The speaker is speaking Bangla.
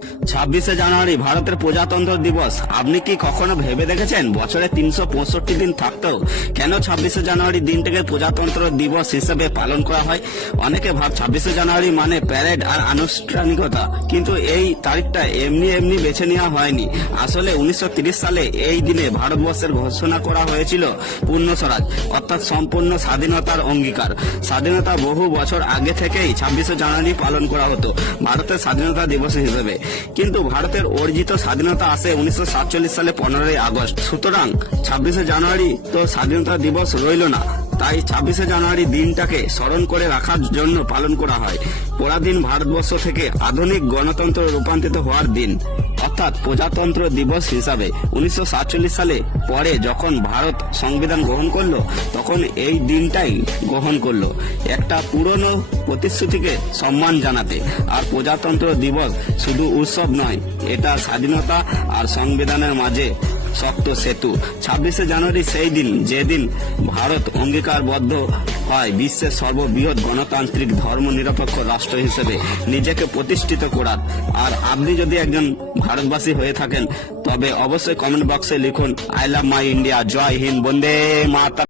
26শে জানুয়ারি ভারতের প্রজাতন্ত্র দিবস। আপনি কি কখনো ভেবে দেখেছেন বছরে 365 দিন থাকতেও কেন 26শে জানুয়ারি দিনটাকে প্রজাতন্ত্র দিবস হিসেবে পালন করা হয়? অনেকে ভাব 26শে জানুয়ারি মানে প্যারেড আর আনুষ্ঠানিকতা, কিন্তু এই তারিখটা এমনি বেছে নেওয়া হয়নি। আসলে 1930 সালে এই দিনে ভারতবর্ষের ঘোষণা করা হয়েছিল পূর্ণ স্বরাজ, অর্থাৎ সম্পূর্ণ স্বাধীনতার অঙ্গীকার। স্বাধীনতা বহু বছর আগে থেকেই 26শে জানুয়ারি পালন করা হতো ভারতের স্বাধীনতা দিবস হিসেবে, কিন্তু ভারতের অর্জিত স্বাধীনতা আসে 1947 সালে 15ই আগস্ট। সুতরাং 26শে জানুয়ারি তো স্বাধীনতা দিবস রইল না। তাই 26শে জানুয়ারি দিনটাকে স্মরণ করে রাখার জন্য পালন করা হয়। পরাধীন ভারতবর্ষ থেকে আধুনিক গণতন্ত্র রূপান্তরিত হওয়ার দিন, অর্থাৎ প্রজাতন্ত্র দিবস হিসাবে 1947 সালে পরে যখন ভারত সংবিধান গ্রহণ করলো, তখন এই দিনটাই গ্রহণ করলো একটা পুরনো প্রতিশ্রুতিকে সম্মান জানাতে। আর প্রজাতন্ত্র দিবস শুধু উৎসব নয়, এটা স্বাধীনতা আর সংবিধানের মাঝে শক্ত সেতু। 26শে জানুয়ারি সেই দিন যেদিন ভারত অঙ্গীকারবদ্ধ হয় বিশ্বের সর্ববৃহৎ গণতান্ত্রিক ধর্মনিরপেক্ষ রাষ্ট্র হিসেবে নিজেকে প্রতিষ্ঠিত করার। আর আপনি যদি একজন ভারতবাসী হয়ে থাকেন তবে অবশ্যই কমেন্ট বক্সে লিখুন আই লাভ মাই ইন্ডিয়া। জয় হিন্দ, বন্দে মাতরম।